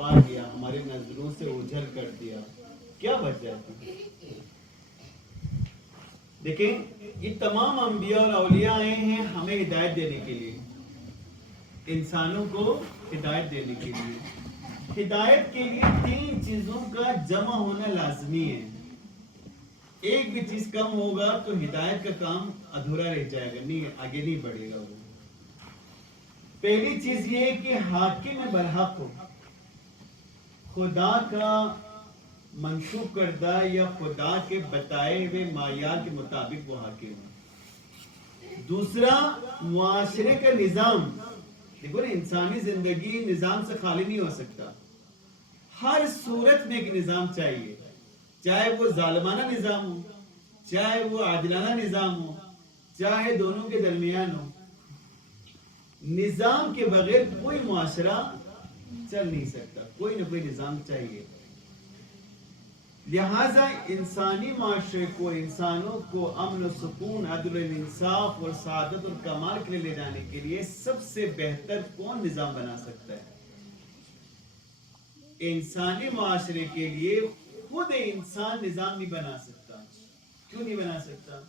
چھپا دیا, ہماری نظروں سے اوجھل کر دیا, کیا بچ جاتی؟ دیکھیں یہ تمام انبیاء اور اولیاء آئے ہیں ہمیں ہدایت دینے کے لیے, انسانوں کو ہدایت دینے کے لیے. ہدایت کے لیے 3 چیزوں کا جمع ہونا لازمی ہے. ایک بھی چیز کم ہوگا تو ہدایت کا کام ادھورا رہ جائے گا, نہیں آگے نہیں بڑھے گا وہ. پہلی چیز یہ ہے کہ حاکم برحق ہو, خدا کا منسوخ کردہ یا خدا کے بتائے ہوئے معیار کے مطابق وہ حاکم ہے. دوسرا معاشرے کا نظام, دیکھو نا انسانی زندگی نظام سے خالی نہیں ہو سکتا, ہر صورت میں ایک نظام چاہیے, چاہے وہ ظالمانہ نظام ہو, چاہے وہ عادلانہ نظام ہو, چاہے دونوں کے درمیان ہو. نظام کے بغیر کوئی معاشرہ چل نہیں سکتا, کوئی نہ کوئی نظام چاہیے. لہذا انسانی معاشرے کو, انسانوں کو امن و سکون, عدل و انصاف اور سعادت اور کمال کے لیے لے جانے کے لیے سب سے بہتر کون نظام بنا سکتا ہے؟ انسانی معاشرے کے لیے خود انسان نظام نہیں بنا سکتا. کیوں نہیں بنا سکتا؟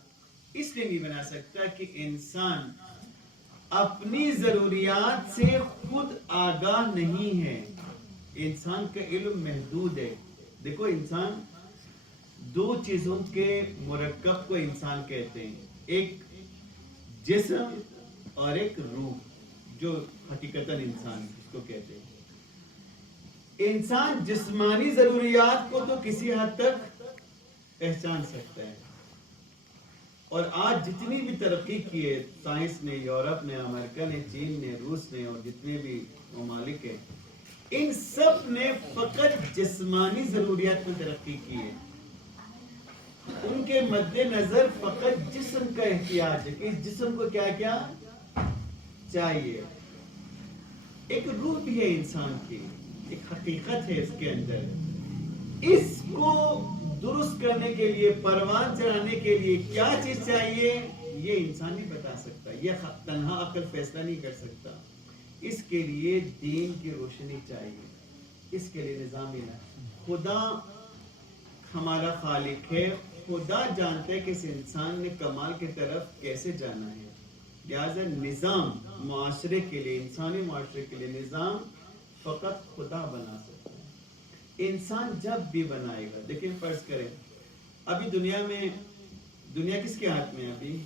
اس لیے نہیں بنا سکتا کہ انسان اپنی ضروریات سے خود آگاہ نہیں ہے, انسان کا علم محدود ہے. دیکھو انسان 2 چیزوں کے مرکب کو انسان کہتے ہیں, ایک جسم اور ایک روح, جو حقیقتاً انسان اس کو کہتے ہیں. انسان جسمانی ضروریات کو تو کسی حد تک پہچان سکتا ہے, اور آج جتنی بھی ترقی کی ہے سائنس نے, یورپ نے, امریکہ نے, چین نے, روس نے اور جتنے بھی ممالک ہیں, ان سب نے فقط جسمانی ضروریات میں ترقی کی ہے. ان کے مد نظر فقط جسم کا احتیاج ہے کہ اس جسم کو کیا کیا چاہیے. ایک روح بھی ہے انسان کی, ایک حقیقت ہے اس کے اندر, اس کو درست کرنے کے لیے, پروان چڑھانے کے لیے کیا چیز چاہیے یہ انسان نہیں بتا سکتا, یہ تنہا عقل فیصلہ نہیں کر سکتا. اس کے لیے دین کی روشنی چاہیے, اس کے لیے نظام ہے. خدا ہمارا خالق ہے, خدا جانتا ہے کہ اس انسان نے کمال کی طرف کیسے جانا ہے. لہذا نظام معاشرے کے لیے, انسانی معاشرے کے لیے نظام فقط خدا بنا سکتا ہے. انسان جب بھی بنائے گا, دیکھیں فرض کریں ابھی دنیا کس کے ہاتھ میں ہے؟ ابھی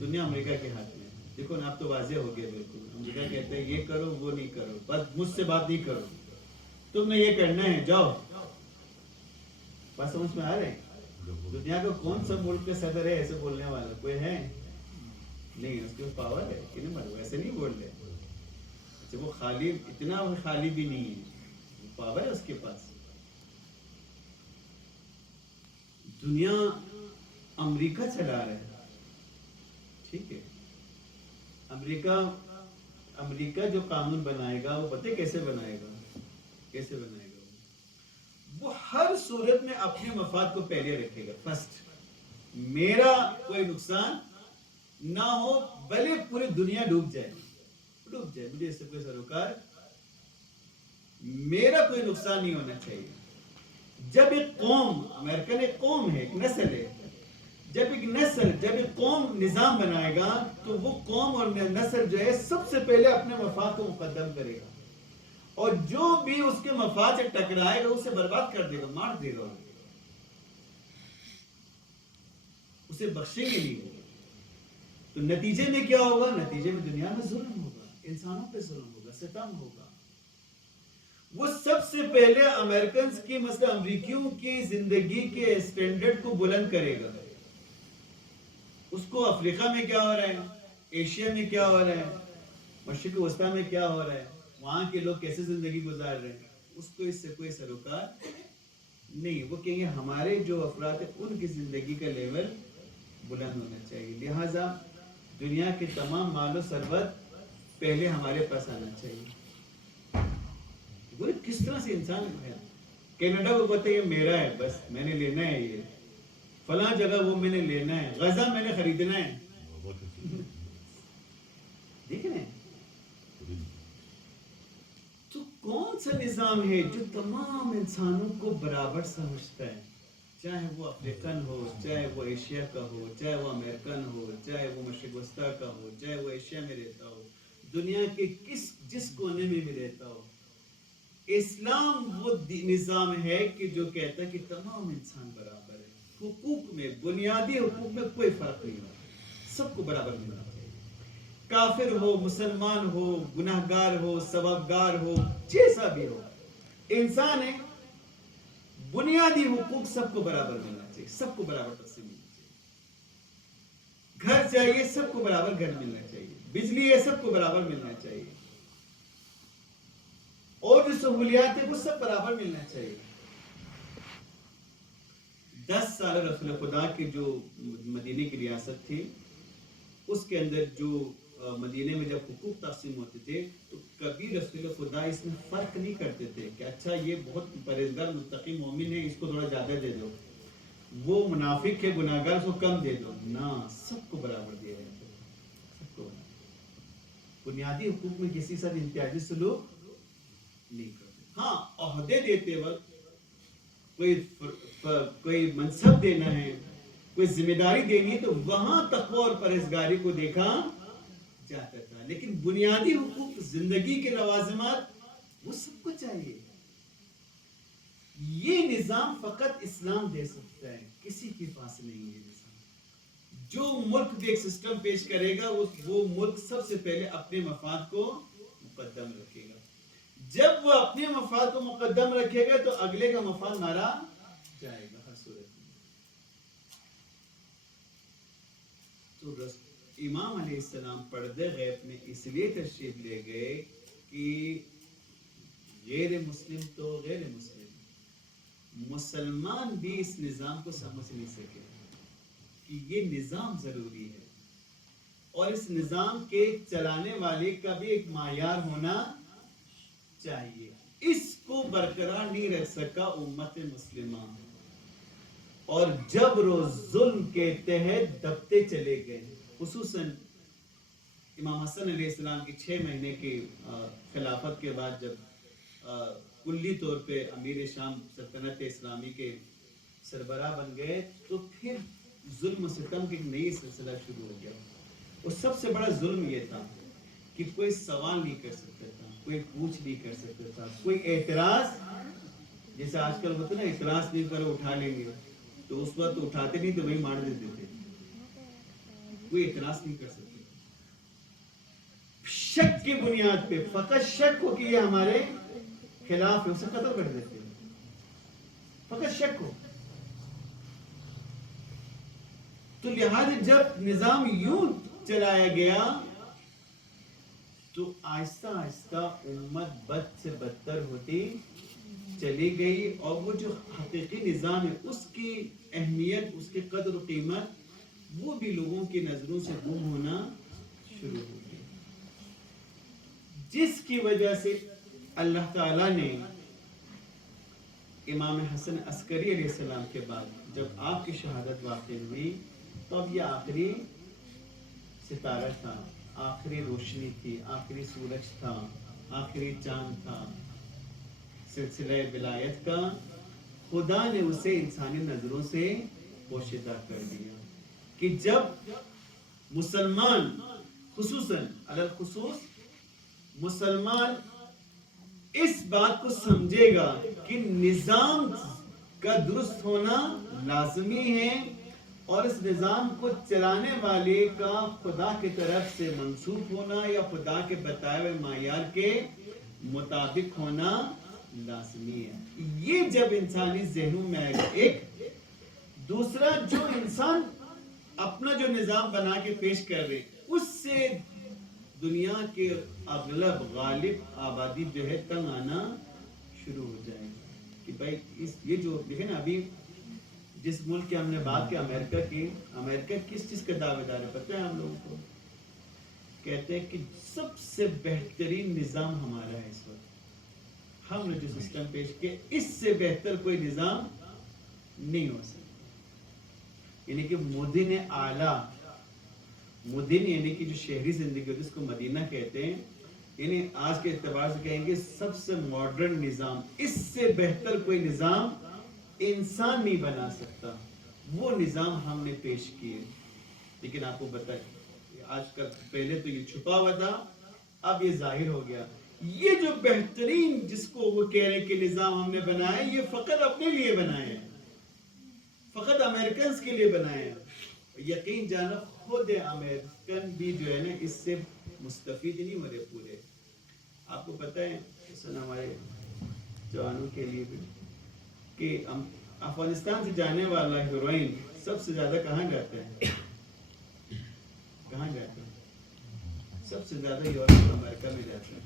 دنیا امریکہ کے ہاتھ میں ہے. دیکھو نا اب تو واضح ہو گیا بالکل, امریکہ کہتا ہے یہ کرو وہ نہیں کرو, بس مجھ سے بات نہیں کرو, تم نے یہ کرنا ہے جاؤ. بس سمجھ میں آ رہے ہیں؟ دنیا کا کون سا ملک کا صدر ہے ایسے بولنے والا؟ کوئی ہے نہیں, اس کے پاور ہے کہ نہیں, ایسے نہیں بول رہے. اچھا وہ خالی, اتنا خالی بھی نہیں ہے, پاور ہے اس کے پاس. دنیا امریکہ چلا رہا ہے, ٹھیک ہے. امریکہ جو قانون بنائے گا وہ پتہ کیسے بنائے گا, کیسے بنائے گا؟ وہ ہر صورت میں اپنے مفاد کو پہلے رکھے گا. فرسٹ, میرا کوئی نقصان نہ ہو, بھلے پوری دنیا ڈوب جائے, مجھے اس سے کوئی سروکار, میرا کوئی نقصان نہیں ہونا چاہیے. جب ایک قوم, امریکن ایک قوم ہے, ایک نسل ہے, جب ایک قوم نظام بنائے گا تو وہ قوم اور نسل جو ہے سب سے پہلے اپنے مفاد کو مقدم کرے گا, اور جو بھی اس کے مفاد سے ٹکرائے گا اسے برباد کر دے گا, مار دے گا, اسے بخشیں گے نہیں. تو نتیجے میں کیا ہوگا؟ نتیجے میں دنیا میں ظلم ہوگا, انسانوں پہ ظلم ہوگا, ستم ہوگا. وہ سب سے پہلے امریکنز کی, مثلا امریکیوں کی زندگی کے سٹینڈرڈ کو بلند کرے گا. اس کو افریقہ میں کیا ہو رہا ہے, ایشیا میں کیا ہو رہا ہے, مشرق وسطیٰ میں کیا ہو رہا ہے, وہاں کے لوگ کیسے زندگی گزار رہے ہیں, اس کو اس سے کوئی سروکار نہیں. وہ کہیں گے ہمارے جو افراد ہیں ان کی زندگی کا لیول بلند ہونا چاہیے. لہٰذا دنیا کے تمام مال و ثروت پہلے ہمارے پاس آنا چاہیے. کس طرح سے انسان ہے, کینیڈا کو کہتے ہیں یہ میرا ہے, بس میں نے لینا ہے, یہ فلاں جگہ وہ میں نے لینا ہے, غزہ میں نے خریدنا ہے. دیکھ رہے ہیں تو کون سا نظام ہے جو تمام انسانوں کو برابر سمجھتا ہے؟ چاہے وہ افریقن ہو، چاہے وہ ایشیا کا ہو، چاہے وہ امریکن ہو، چاہے وہ مشرق وسطیٰ کا ہو، چاہے وہ ایشیا میں رہتا ہو، دنیا کے جس کونے میں بھی رہتا ہو، اسلام وہ نظام ہے کہ جو کہتا ہے کہ تمام انسان برابر ہے، حقوق میں، بنیادی حقوق میں کوئی فرق نہیں ہوتا، سب کو برابر ملنا چاہیے، کافر ہو، مسلمان ہو، گناہگار ہو، ثوابگار ہو، جیسا بھی ہو، انسان ہے، بنیادی حقوق سب کو برابر ملنا چاہیے، سب کو برابر تقسیم ملنا چاہیے، گھر چاہیے سب کو برابر گھر ملنا چاہیے، بجلی ہے سب کو برابر ملنا چاہیے، اور جو سہولیات ہیں وہ سب برابر ملنا چاہیے۔ 10 سال رسول خدا کی جو مدینے کی ریاست تھی، اس کے اندر جو مدینے میں جب حقوق تقسیم ہوتے تھے تو کبھی رسول خدا اس میں فرق نہیں کرتے تھے کہ اچھا یہ بہت پرہیزگار متقی مومن ہے، اس کو تھوڑا زیادہ دے دو، وہ منافق ہے گناہگار، اس کو کم دے دو، نہ، سب کو برابر دیا جاتا ہے، سب کو برابر۔ بنیادی حقوق میں کسی ساتھ امتیازی سلوک نہیں کرتے۔ ہاں، عہدے دیتے وقت کوئی منصب دینا ہے، کوئی ذمہ داری دینی ہے تو وہاں تقوی اور پرہیزگاری کو دیکھا جاتا تھا، لیکن بنیادی حقوق، زندگی کے لوازمات، وہ سب کو چاہیے۔ یہ نظام فقط اسلام دے سکتا ہے، کسی کے پاس نہیں ہے نظام۔ جو ملک بھی ایک سسٹم پیش کرے گا وہ ملک سب سے پہلے اپنے مفاد کو مقدم رکھے گا، جب وہ اپنے مفاد کو مقدم رکھے گا تو اگلے کا مفاد مارا جائے گا ہر صورت میں۔ تو امام علیہ السلام پردے غیب میں اس لیے تشریف لے گئے کہ غیر مسلم تو غیر مسلم، مسلمان بھی اس نظام کو سمجھ نہیں سکے کہ یہ نظام ضروری ہے، اور اس نظام کے چلانے والے کا بھی ایک معیار ہونا چاہیے۔ اس کو برقرار نہیں رکھ سکا امت مسلمہ، اور جبر و ظلم کے تحت دبتے چلے گئے، خصوصاً امام حسن علیہ السلام کی 6 مہینے کی خلافت کے بعد جب کلی طور پہ امیر شام سلطنت اسلامی کے سربراہ بن گئے تو پھر ظلم و ستم کی نئی سلسلہ شروع ہو گیا۔ اور سب سے بڑا ظلم یہ تھا کہ کوئی سوال نہیں کر سکتا تھا، کوئی پوچھ نہیں کر سکتا تھا، کوئی اعتراض، جیسے آج کل ہوتا نا اعتراض نہیں کرو اٹھا لیں گے، تو اس وقت اٹھاتے نہیں تو وہی مار دیتے تھے، کوئی اعتراض نہیں کر سکتے۔ شک کی بنیاد پہ فقط شک ہو کہ یہ ہمارے خلاف ہے، اسے قتل کر دیتے ہیں، فقط شک ہو۔ تو لہذا جب نظام یوں چلایا گیا تو آہستہ آہستہ امت بد سے بدتر ہوتی چلی گئی، اور وہ جو حقیقی نظام ہے اس کی اہمیت، اس کے قدر و قیمت وہ بھی لوگوں کی نظروں سے گم ہونا شروع ہو گئی، جس کی وجہ سے اللہ تعالیٰ نے امام حسن عسکری علیہ السلام کے بعد جب آپ کی شہادت واقع ہوئی تو اب یہ آخری ستارہ تھا، آخری روشنی تھی، آخری سورج تھا، آخری چاند تھا سلسلہ ولایت کا، خدا نے اسے انسانی نظروں سے پوشیدہ کر دیا کہ جب مسلمان، خصوصاً علی الخصوص مسلمان اس بات کو سمجھے گا کہ نظام کا درست ہونا لازمی ہے، اور اس نظام کو چلانے والے کا خدا کی طرف سے منسوب ہونا یا خدا کے بتائے ہوئے معیار کے مطابق ہونا لازمی ہے، یہ جب انسانی ذہنوں میں آئے گا۔ ایک دوسرا، جو انسان اپنا جو نظام بنا کے پیش کر رہے اس سے دنیا کے اغلب غالب آبادی جو ہے تنگ آنا شروع ہو جائے گی کہ بھائی یہ جو دیکھیں نا، ابھی جس ملک کی ہم نے بات کی، امریکہ کس چیز کا دعوے دار ہے پتہ ہے ہم لوگوں کو؟ کہتے ہیں کہ سب سے بہترین نظام ہمارا ہے اس وقت، ہم نے جو سسٹم پیش کیا اس سے بہتر کوئی نظام نہیں ہو سکتا، یعنی کہ مدن اعلیٰ، مدن یعنی کہ جو شہری زندگی ہوتی ہے اس کو مدینہ کہتے ہیں، یعنی آج کے اعتبار سے کہیں گے سب سے ماڈرن نظام، اس سے بہتر کوئی نظام انسان نہیں بنا سکتا، وہ نظام ہم نے پیش کیے. لیکن آپ کو بتائیں آج کل، پہلے تو یہ چھپا ہوا تھا، اب یہ ظاہر ہو گیا. یہ جو بہترین جس کو وہ کہہ رہے کہ نظام ہم نے بنائے، یہ فقط اپنے لیے بنائے ہیں، فقط امریکنز کے لیے بنائے ہیں. یقین جانا خود امریکن بھی جو ہے نا اس سے مستفید نہیں ہو رہے پورے. آپ کو پتہ ہے مثلا ہمارے جوانوں کے لیے بھی کہ افغانستان سے جانے والا ہیروئن سب سے زیادہ کہاں جاتا ہے؟ کہاں جاتا ہے؟ سب سے زیادہ یورپ امریکہ میں جاتا ہے.